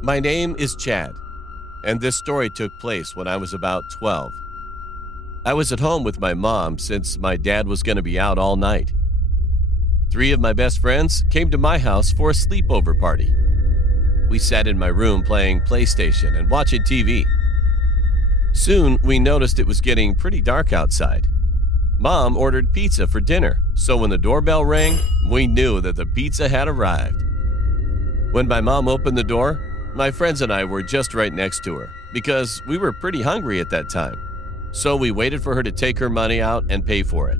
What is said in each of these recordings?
My name is Chad, and this story took place when I was about 12. I was at home with my mom since my dad was going to be out all night. 3 of my best friends came to my house for a sleepover party. We sat in my room playing PlayStation and watching TV. Soon, we noticed it was getting pretty dark outside. Mom ordered pizza for dinner, so when the doorbell rang, we knew that the pizza had arrived. When my mom opened the door, my friends and I were just right next to her because we were pretty hungry at that time. So we waited for her to take her money out and pay for it.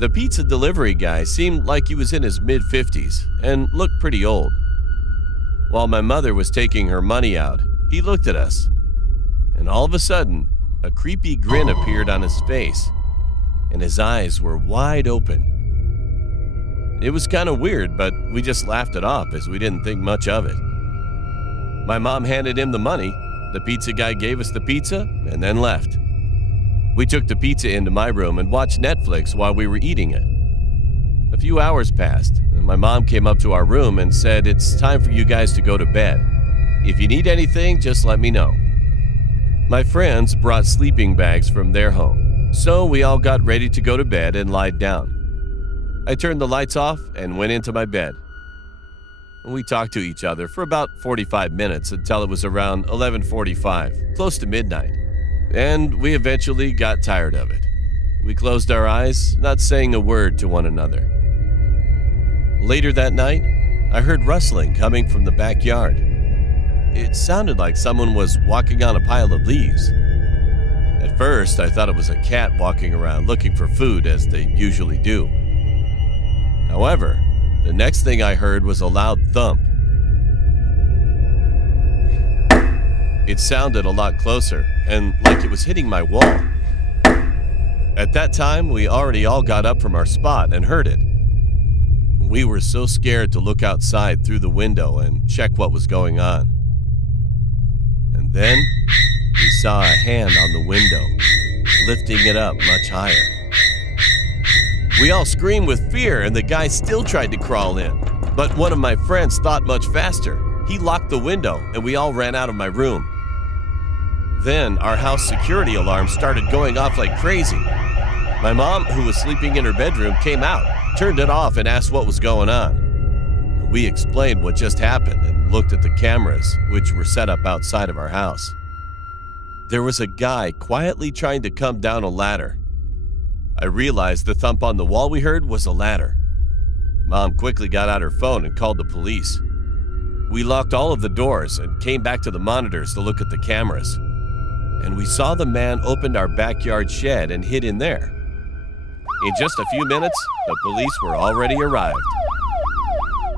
The pizza delivery guy seemed like he was in his mid-50s and looked pretty old. While my mother was taking her money out, he looked at us. And all of a sudden, a creepy grin appeared on his face, and his eyes were wide open. It was kind of weird, but we just laughed it off as we didn't think much of it. My mom handed him the money, the pizza guy gave us the pizza, and then left. We took the pizza into my room and watched Netflix while we were eating it. A few hours passed, and my mom came up to our room and said, "It's time for you guys to go to bed. If you need anything, just let me know." My friends brought sleeping bags from their home, so we all got ready to go to bed and lied down. I turned the lights off and went into my bed. We talked to each other for about 45 minutes until it was around 11:45, close to midnight, and we eventually got tired of it. We closed our eyes, not saying a word to one another. Later that night, I heard rustling coming from the backyard. It sounded like someone was walking on a pile of leaves. At first, I thought it was a cat walking around looking for food, as they usually do. However, the next thing I heard was a loud thump. It sounded a lot closer, and like it was hitting my wall. At that time, we already all got up from our spot and heard it. We were so scared to look outside through the window and check what was going on. And then, we saw a hand on the window, lifting it up much higher. We all screamed with fear, and the guy still tried to crawl in. But one of my friends thought much faster. He locked the window, and we all ran out of my room. Then our house security alarm started going off like crazy. My mom, who was sleeping in her bedroom, came out, turned it off, and asked what was going on. We explained what just happened and looked at the cameras, which were set up outside of our house. There was a guy quietly trying to come down a ladder. I realized the thump on the wall we heard was a ladder. Mom quickly got out her phone and called the police. We locked all of the doors and came back to the monitors to look at the cameras. And we saw the man opened our backyard shed and hid in there. In just a few minutes, the police were already arrived.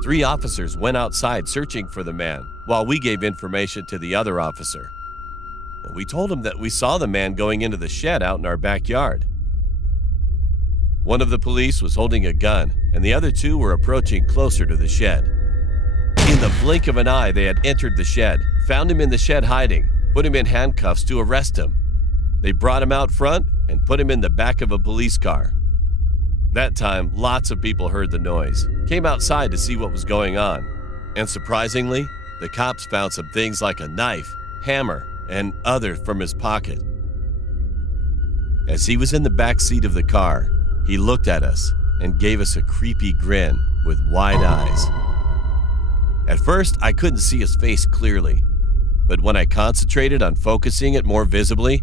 3 officers went outside searching for the man, while we gave information to the other officer. And we told him that we saw the man going into the shed out in our backyard. One of the police was holding a gun, and the other 2 were approaching closer to the shed. In the blink of an eye, they had entered the shed, found him in the shed hiding, put him in handcuffs to arrest him. They brought him out front and put him in the back of a police car. That time, lots of people heard the noise, came outside to see what was going on, and surprisingly, the cops found some things like a knife, hammer, and others from his pocket. As he was in the back seat of the car, he looked at us and gave us a creepy grin with wide eyes. At first, I couldn't see his face clearly, but when I concentrated on focusing it more visibly,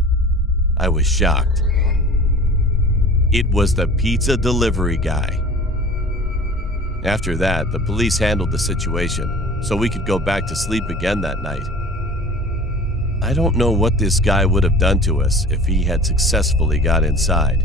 I was shocked. It was the pizza delivery guy. After that, the police handled the situation so we could go back to sleep again that night. I don't know what this guy would have done to us if he had successfully got inside.